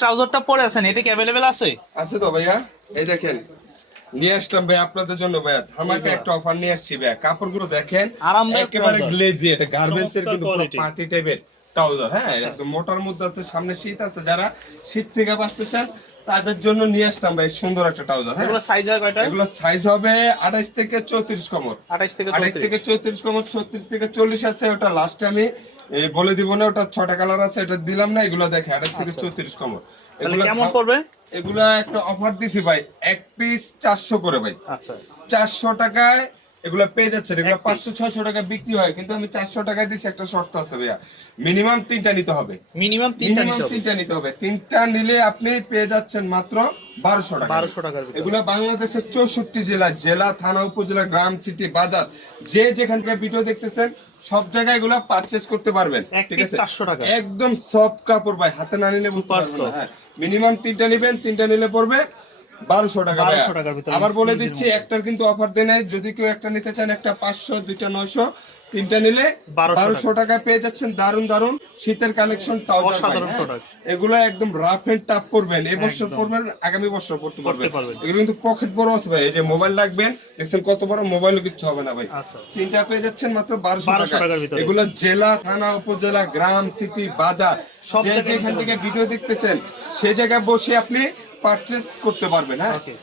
ট্রাউজারটা পরে আছেন, এটা কি অ্যাভেলেবেল আছে? আছে তো ভাইয়া, এই দেখেন নিয়ে আসলাম ভাই আপনাদের জন্য ভাইয়া, ধামাকা একটা অফার নিয়ে আসছি ভাইয়া। কাপড়গুলো দেখেন আরামদায়ক একেবারে trouser। গ্লেজি, এটা গার্মেন্টস এর চমৎকার কিন্তু quality। পার্টি টাইপের ট্রাউজার। হ্যাঁ, আচ্ছা। একদম মোটার মধ্যে আছে, সামনে শীত আছে, যারা শীত থেকে বাঁচতে চান তাদের জন্য নিয়ে আসলাম ভাই সুন্দর একটা ট্রাউজার। হ্যাঁ, এগুলো সাইজ হয় কয়টা? এগুলো সাইজ হবে 28 থেকে 34 কমর। 28 থেকে 28 থেকে 34 কমর, 36 থেকে 40 আছে। ওটা লাস্টে আমি বলে দিব না, ওটা 6টা কালার আছে, এটা দিলাম না। এগুলো দেখে 28 থেকে 34 কমর। তাহলে কেমন পড়বে? এগুলা একটা অফার দিছি ভাই, এক পিস 400 করে ভাই। আচ্ছা, 400 টাকায় এগুলা পেয়ে যাচ্ছে। এগুলো এক piece। 500-600 টাকা বিক্রি হয়, কিন্তু আমি 400 টাকায় দিচ্ছি। একটা শর্ত আছে ভাইয়া, মিনিমাম 3টা নিতে হবে। মিনিমাম 3টা নিতে হবে। 3টা নিতে হবে। 3টা নিলে আপনি পেয়ে যাচ্ছেন মাত্র 1200 টাকা। 1200 টাকার ভিতরে। এগুলা বাংলাদেশের 64 জেলা, থানা, উপজেলা, গ্রাম, সিটি, বাজার, যে যেখান থেকে ভিডিও দেখতেছেন সব জায়গায় এগুলা পারচেজ করতে পারবেন। এক ঠিক piece আছে, 400 টাকা। একদম সফট কাপড় ভাই, হাতে না নিলে বুঝতে Super পারবেন না। soft। হ্যাঁ, মিনিমাম 3টা নিবেন, 3টা নিলে পড়বে 1200 টাকা ভাইয়া। 1200 টাকার ভিতরে আবার বলে সিরিজের দিচ্ছি, মধ্যে। একটার কিন্তু অফার দেয় নাই। যদি কেউ একটা নিতে চান, একটা 500, দুইটা 900, 3টা নিলে 1200 টাকা পেয়ে যাচ্ছেন। দারুন দারুন শীতের কালেকশন ট্রাউজার ভাই। অসাধারণ হ্যাঁ, প্রোডাক্ট। এগুলো একদম রাফ এন্ড টাফ পরবেন, এবছর একদম। পরবেন, আগামী বছর পড়তে পড়তে পারবেন। পারবেন। এগুলো কিন্তু পকেট বড় আছে ভাই, এই যে মোবাইল রাখবেন, দেখছেন কত বড়, মোবাইলও কিছু হবে না ভাই। আচ্ছা। 3টা পেয়ে যাচ্ছেন মাত্র 1200 1200 টাকা। টাকার ভিতরে। এগুলো জেলা, থানা, উপজেলা, গ্রাম, সিটি, বাজার, সব যে জায়গায় যেখান নিতে থেকে পারবেন। ভিডিও দেখতেছেন সেই জায়গায় বসে আপনি পারচেজ করতে পারবেন। হ্যাঁ, ওকে।